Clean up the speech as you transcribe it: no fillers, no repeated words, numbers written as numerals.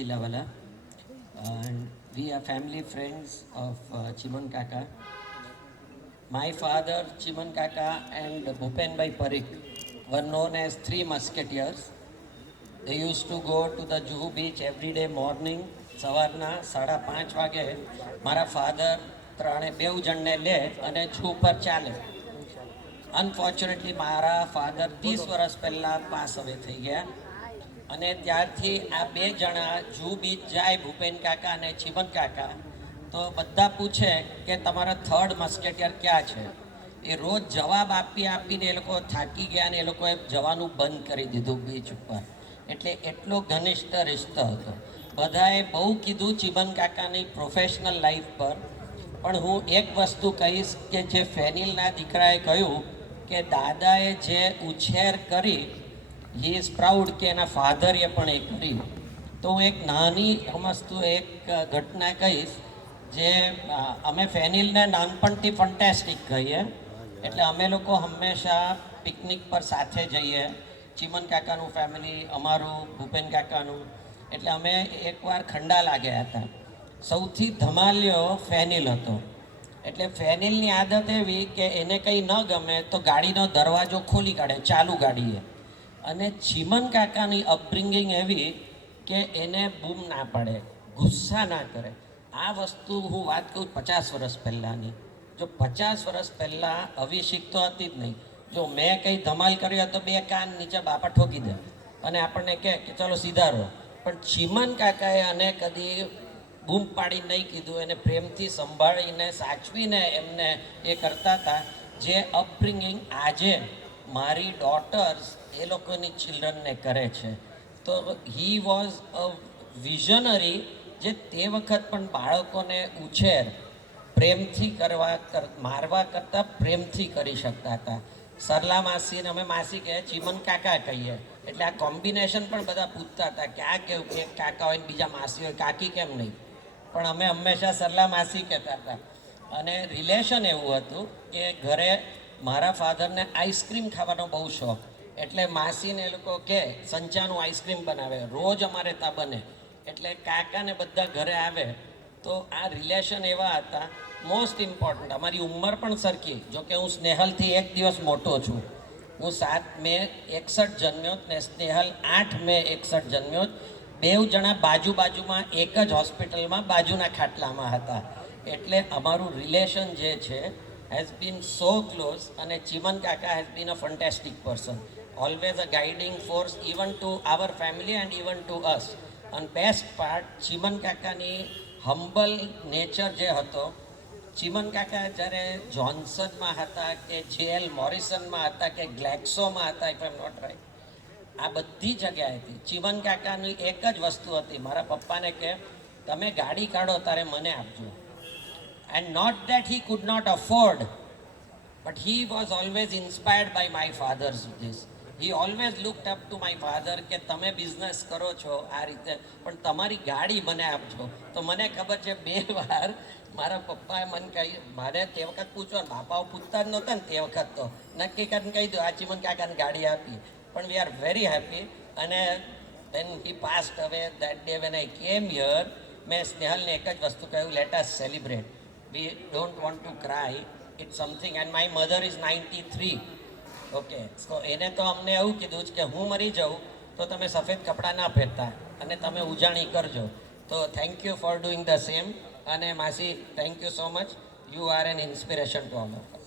Kilawala, and we are family friends of Chiman Kaka. My father, Chiman Kaka, and Bhupenbhai Parikh were known as three musketeers. They used to go to the Juhu beach every day morning. સવારના 5:30 વાગે મારા father બેઉ જણને લે અને જૂ પર ચાલે. Unfortunately મારા ફાધર 30 વર્ષ પહેલાં પાસ અવે થઈ ગયા અને ત્યારથી આ બે જણા જૂ બીચ જાય, ભૂપેન કાકા અને ચીમન કાકા, તો બધા પૂછે કે તમારા થર્ડ મસ્કેટિયર ક્યાં છે. એ રોજ જવાબ આપીને એ લોકો થાકી ગયા અને એ લોકોએ જવાનું બંધ કરી દીધું બીચ ઉપર. એટલે એટલો ઘનિષ્ઠ રિશ્તો હતો. બધાએ બહુ કીધું ચીમન કાકાની પ્રોફેશનલ લાઈફ પર, પણ હું એક વસ્તુ કહીશ કે જે ફેનિલના દીકરાએ કહ્યું કે દાદાએ જે ઉછેર કરી, હી ઇઝ પ્રાઉડ કે એના ફાધરે પણ એ કર્યું. તો હું એક નાની વસ્તુ, એક ઘટના કહીશ. જે અમે ફેનિલને નાનપણથી ફન્ટેસ્ટિક કહીએ, એટલે અમે લોકો હંમેશા પિકનિક પર સાથે જઈએ. ચીમન કાકાનું ફેમિલી, અમારું, ભૂપેન કાકાનું. એટલે અમે એકવાર ખંડાલા ગયા હતા. સૌથી ધમાલિયો ફેનિલ હતો. એટલે ફેનિલની આદત એવી કે એને કંઈ ન ગમે તો ગાડીનો દરવાજો ખોલી કાઢે ચાલુ ગાડીએ. અને ચીમન કાકાની અપબ્રિંગિંગ એવી કે એને બૂમ ના પડે, ગુસ્સા ના કરે. આ વસ્તુ હું વાત કહું 50 વર્ષ પહેલાંની. જો 50 વર્ષ પહેલાં આવી શીખતો હતી જ નહીં. જો મેં કંઈ ધમાલ કર્યો તો બે કાન નીચે બાપા ઠોકી દે અને આપણને કહે કે ચલો સીધા રહો. પણ ચીમન કાકાએ અને કદી બૂમ પાડી નહીં કીધું. એને પ્રેમથી સંભાળીને સાચવીને એમને એ કરતા હતા. જે અપબ્રિંગિંગ આજે મારી ડોટર્સ એ લોકોની ચિલ્ડ્રનને કરે છે. તો હી વોઝ અ વિઝનરી, જે તે વખત પણ બાળકોને ઉછેર પ્રેમથી મારવા કરતાં પ્રેમથી કરી શકતા હતા. સરલા માસીને અમે માસી કહે, ચીમન કાકા કહીએ. એટલે આ કોમ્બિનેશન પણ બધા પૂછતા હતા કે આ કેવું, એક કાકા હોય ને બીજા માસી હોય, કાકી કેમ નહીં? પણ અમે હંમેશા સરલા માસી કહેતા હતા. અને રિલેશન એવું હતું કે ઘરે મારા ફાધરને આઈસ્ક્રીમ ખાવાનો બહુ શોખ. એટલે માસીને એ લોકો કે સંચાનું આઈસ્ક્રીમ બનાવે, રોજ અમારે ત્યાં બને. એટલે કાકાને બધા ઘરે આવે. તો આ રિલેશન એવા હતા. મોસ્ટ ઇમ્પોર્ટન્ટ, અમારી ઉંમર પણ સરખી. જોકે હું સ્નેહલથી 1 દિવસ મોટો છું. હું 7 મે 61 જન્મ્યો ને સ્નેહલ 8 મે 61 જન્મ્યો. બેઉ જણા બાજુમાં એક જ હોસ્પિટલમાં બાજુના ખાટલામાં હતા. એટલે અમારું રિલેશન જે છે હેઝ બીન સો ક્લોઝ. અને ચીમન કાકા has been a fantastic person, always a guiding force even to our family and even to us. અને બેસ્ટ પાર્ટ, ચીમન કાકાની હમ્બલ નેચર જે હતો. ચીમન કાકા જ્યારે જોન્સનમાં હતા કે JL મોરિસનમાં હતા કે ગ્લેક્સોમાં હતા, if I am not right, આ બધી જગ્યાએથી ચીમન કાકાની એક જ વસ્તુ હતી. મારા પપ્પાને કે તમે ગાડી કાઢો તારે મને આપજો. And not that he could not afford, but he was always inspired by my father's this. He always looked up to my father કે તમે બિઝનેસ કરો છો આ રીતે, પણ તમારી ગાડી મને આપજો. તો મને ખબર છે 2 વાર મારા પપ્પાએ મને કહી, મારે તે વખત પૂછવાનું, બાપાઓ પૂછતા જ નહોતા ને તે વખત, તો નક્કી કરીને કહી દો આ ચીમન કાકાને ગાડી આપી. પણ વી આર વેરી હેપી. અને when he passed away that day when I came here, મેં સ્નેહલને એક જ વસ્તુ કહ્યું, let us celebrate, we don't want to cry, it's something. And my mother is 93. Okay, તો એને તો અમને એવું કીધું છે કે હું મરી જાઉં તો તમે સફેદ કપડાં ના પહેરતા અને તમે ઉજાણી કરજો. તો thank you for doing the same. અને માસી, thank you so much. You are an inspiration to all of us.